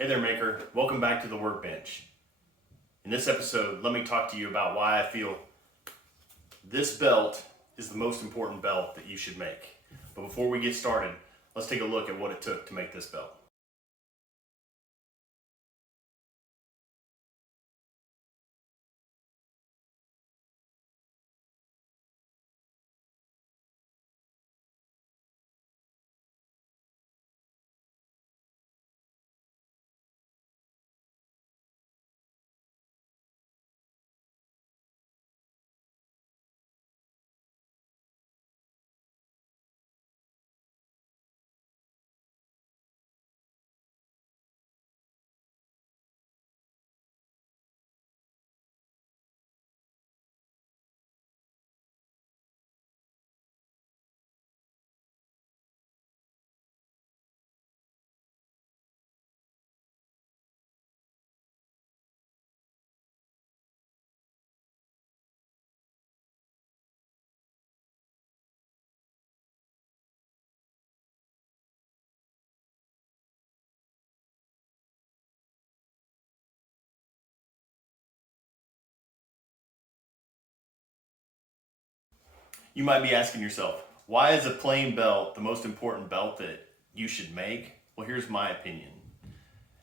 Hey there, maker. Welcome back to the workbench. In this episode, let me talk to you about why I feel this belt is the most important belt that you should make. But before we get started, let's take a look at what it took to make this belt. You might be asking yourself, why is a plain belt the most important belt that you should make? Well, here's my opinion.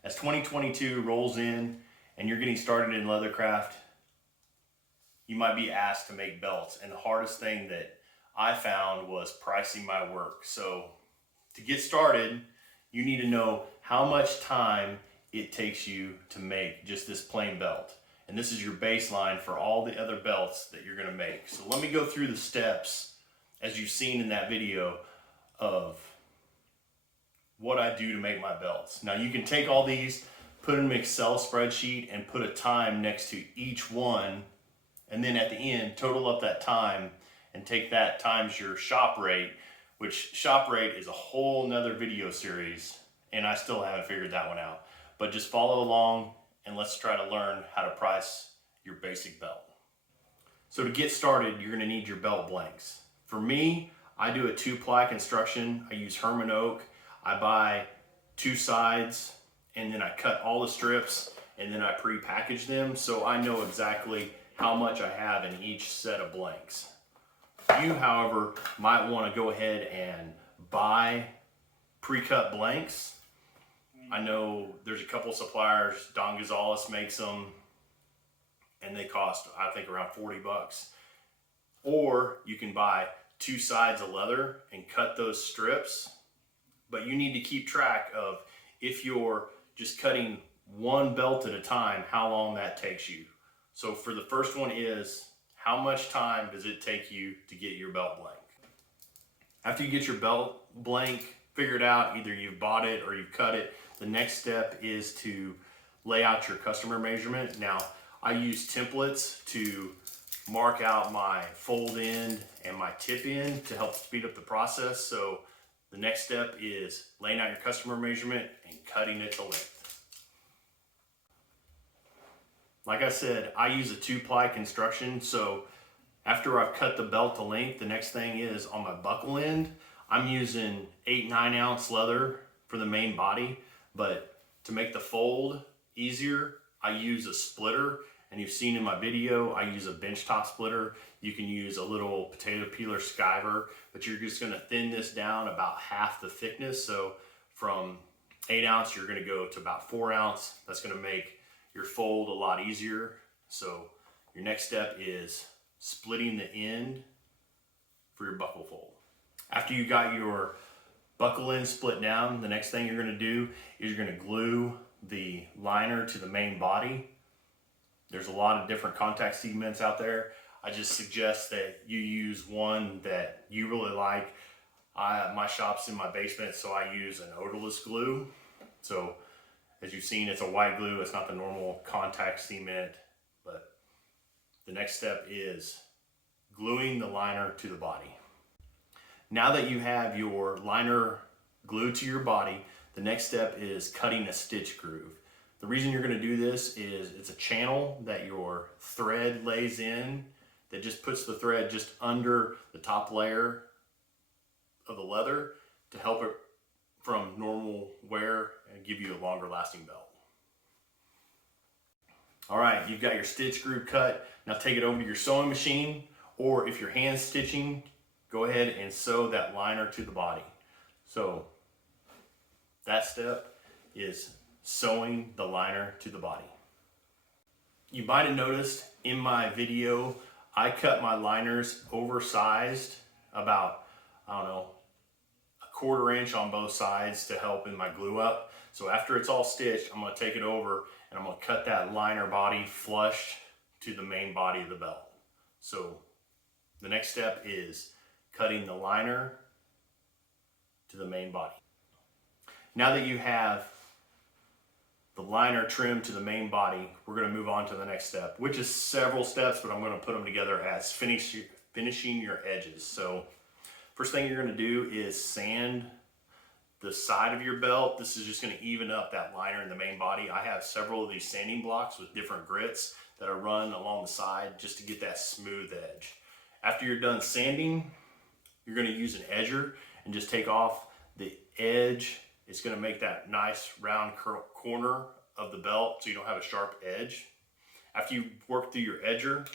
As 2022 rolls in and you're getting started in leathercraft, you might be asked to make belts. And the hardest thing that I found was pricing my work. So to get started, you need to know how much time it takes you to make just this plain belt. And this is your baseline for all the other belts that you're gonna make. So let me go through the steps, as you've seen in that video, of what I do to make my belts. Now you can take all these, put in an Excel spreadsheet and put a time next to each one, and then at the end, total up that time and take that times your shop rate, which shop rate is a whole nother video series, and I still haven't figured that one out. But just follow along and let's try to learn how to price your basic belt. So to get started, you're gonna need your belt blanks. For me, I do a 2-ply construction. I use Herman oak. I buy 2 sides and then I cut all the strips and then I pre-package them so I know exactly how much I have in each set of blanks. You, however, might want to go ahead and buy pre-cut blanks. I know there's a couple suppliers, Don Gonzalez makes them, and they cost, I think, around 40 bucks. Or you can buy 2 sides of leather and cut those strips, but you need to keep track of, if you're just cutting one belt at a time, how long that takes you. So for the first one is, how much time does it take you to get your belt blank? After you get your belt blank figured out, either you've bought it or you've cut it, the next step is to lay out your customer measurement. Now, I use templates to mark out my fold end and my tip end to help speed up the process. So the next step is laying out your customer measurement and cutting it to length. Like I said, I use a 2-ply construction, so after I've cut the belt to length, the next thing is on my buckle end, I'm using 8-9 ounce leather for the main body, but to make the fold easier, I use a splitter, and you've seen in my video, I use a benchtop splitter. You can use a little potato peeler skiver, but you're just gonna thin this down about half the thickness. So from 8 ounce, you're gonna go to about 4 ounce. That's gonna make your fold a lot easier. So your next step is splitting the end for your buckle fold. After you got your buckle end split down, the next thing you're gonna do is you're gonna glue the liner to the main body. There's a lot of different contact cements out there. I just suggest that you use one that you really like. My shop's in my basement, so I use an odorless glue. So as you've seen, it's a white glue. It's not the normal contact cement, but the next step is gluing the liner to the body. Now that you have your liner glued to your body, the next step is cutting a stitch groove. The reason you're gonna do this is it's a channel that your thread lays in that just puts the thread just under the top layer of the leather to help it from normal wear and give you a longer lasting belt. All right, you've got your stitch groove cut. Now take it over to your sewing machine, or if you're hand stitching, go ahead and sew that liner to the body. So that step is sewing the liner to the body. You might have noticed in my video, I cut my liners oversized, about, I don't know, a 1/4 inch on both sides to help in my glue up. So after it's all stitched, I'm gonna take it over and I'm gonna cut that liner body flush to the main body of the belt. So the next step is cutting the liner to the main body. Now that you have the liner trimmed to the main body, we're going to move on to the next step, which is several steps, but I'm going to put them together as finishing your edges. So first thing you're going to do is sand the side of your belt. This is just going to even up that liner in the main body. I have several of these sanding blocks with different grits that are run along the side just to get that smooth edge. After you're done sanding, you're going to use an edger and just take off the edge. It's going to make that nice round corner of the belt so you don't have a sharp edge. After you work through your edger,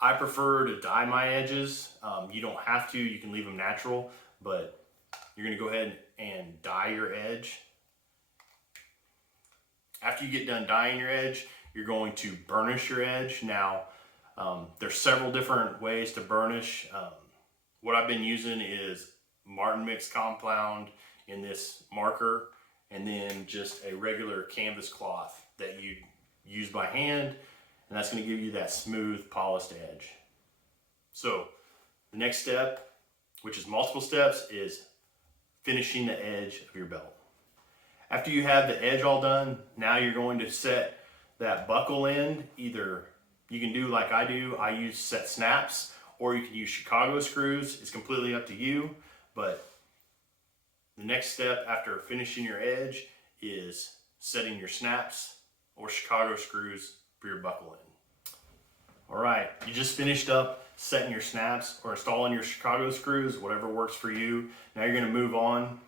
I prefer to dye my edges. You don't have to, you can leave them natural, but you're going to go ahead and dye your edge. After you get done dyeing your edge, you're going to burnish your edge. Now, there's several different ways to burnish. What I've been using is Martin Mix compound in this marker, and then just a regular canvas cloth that you use by hand, and that's going to give you that smooth polished edge. So the next step, which is multiple steps, is finishing the edge of your belt. After you have the edge all done, now you're going to set that buckle end. Either you can do like I do, I use set snaps, or you can use Chicago screws. It's completely up to you. But the next step after finishing your edge is setting your snaps or Chicago screws for your buckle end. All right, you just finished up setting your snaps or installing your Chicago screws, whatever works for you. Now you're gonna move on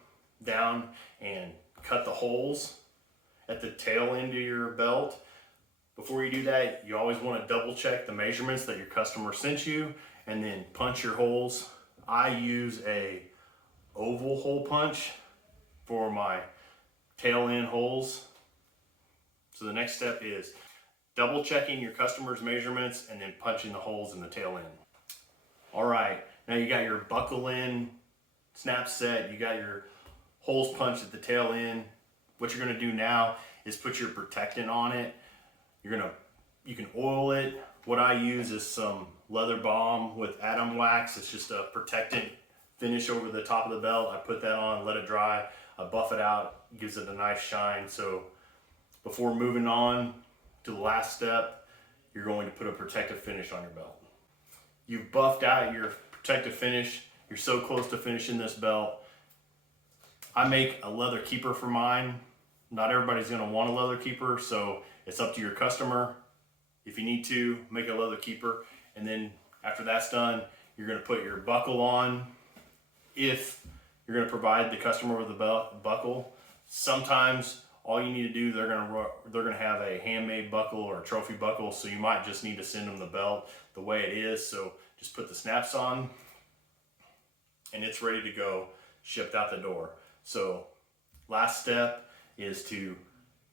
down and cut the holes at the tail end of your belt. Before you do that, you always want to double check the measurements that your customer sent you and then punch your holes. I use a oval hole punch for my tail end holes. So the next step is double checking your customer's measurements and then punching the holes in the tail end. All right, now you got your buckle end snap set, you got your holes punched at the tail end. What you're gonna do now is put your protectant on it. You can oil it. What I use is some leather balm with atom wax. It's just a protectant finish over the top of the belt. I put that on, let it dry. I buff it out, gives it a nice shine. So before moving on to the last step, you're going to put a protective finish on your belt. You've buffed out your protective finish. You're so close to finishing this belt. I make a leather keeper for mine. Not everybody's gonna want a leather keeper, so it's up to your customer. If you need to, make a leather keeper. And then after that's done, you're gonna put your buckle on. If you're gonna provide the customer with a buckle, sometimes all you need to do, they're gonna have a handmade buckle or a trophy buckle, so you might just need to send them the belt the way it is. So just put the snaps on and it's ready to go, shipped out the door. So last step is to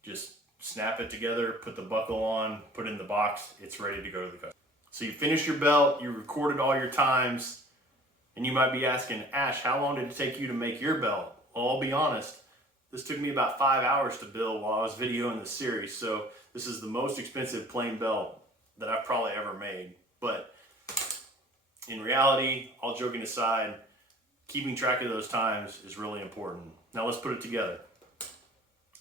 just snap it together, put the buckle on, put it in the box, it's ready to go to the customer. So you finished your belt, you recorded all your times, and you might be asking, Ash, how long did it take you to make your belt? Well, I'll be honest, this took me about 5 hours to build while I was videoing the series, so this is the most expensive plain belt that I've probably ever made. But in reality, all joking aside, keeping track of those times is really important. Now let's put it together.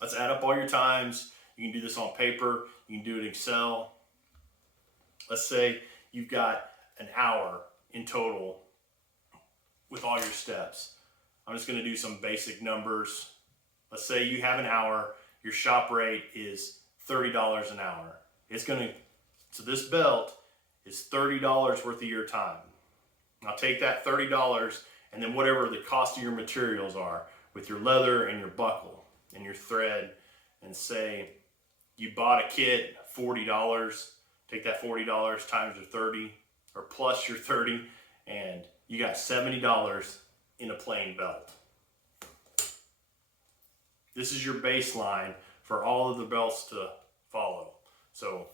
Let's add up all your times. You can do this on paper, you can do it in Excel. Let's say you've got an hour in total with all your steps. I'm just gonna do some basic numbers. Let's say you have an hour, your shop rate is $30 an hour. So this belt is $30 worth of your time. Now take that $30 and then whatever the cost of your materials are, with your leather and your buckle and your thread, and say you bought a kit, $40, take that $40 times your 30 or plus your 30, and you got $70 in a plain belt. This is your baseline for all of the belts to follow. So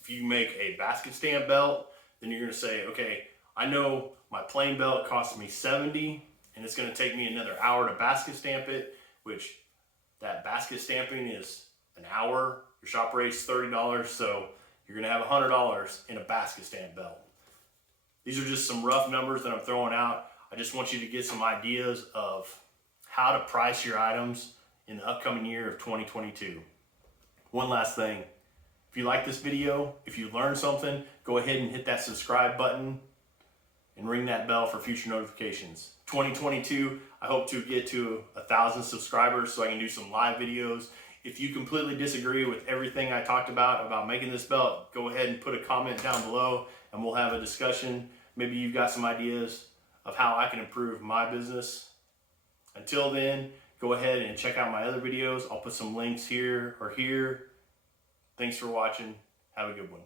if you make a basket stamp belt, then you're going to say, okay, I know my plain belt cost me $70, and it's going to take me another hour to basket stamp it, which that basket stamping is an hour. Your shop rate's $30, so you're going to have $100 in a basket stamp belt. These are just some rough numbers that I'm throwing out. I just want you to get some ideas of how to price your items in the upcoming year of 2022. One last thing. If you like this video, if you learned something, go ahead and hit that subscribe button and ring that bell for future notifications. 2022, I hope to get to 1,000 subscribers so I can do some live videos. If you completely disagree with everything I talked about making this belt, go ahead and put a comment down below and we'll have a discussion. Maybe you've got some ideas of how I can improve my business. Until then, go ahead and check out my other videos. I'll put some links here or here. Thanks for watching. Have a good one.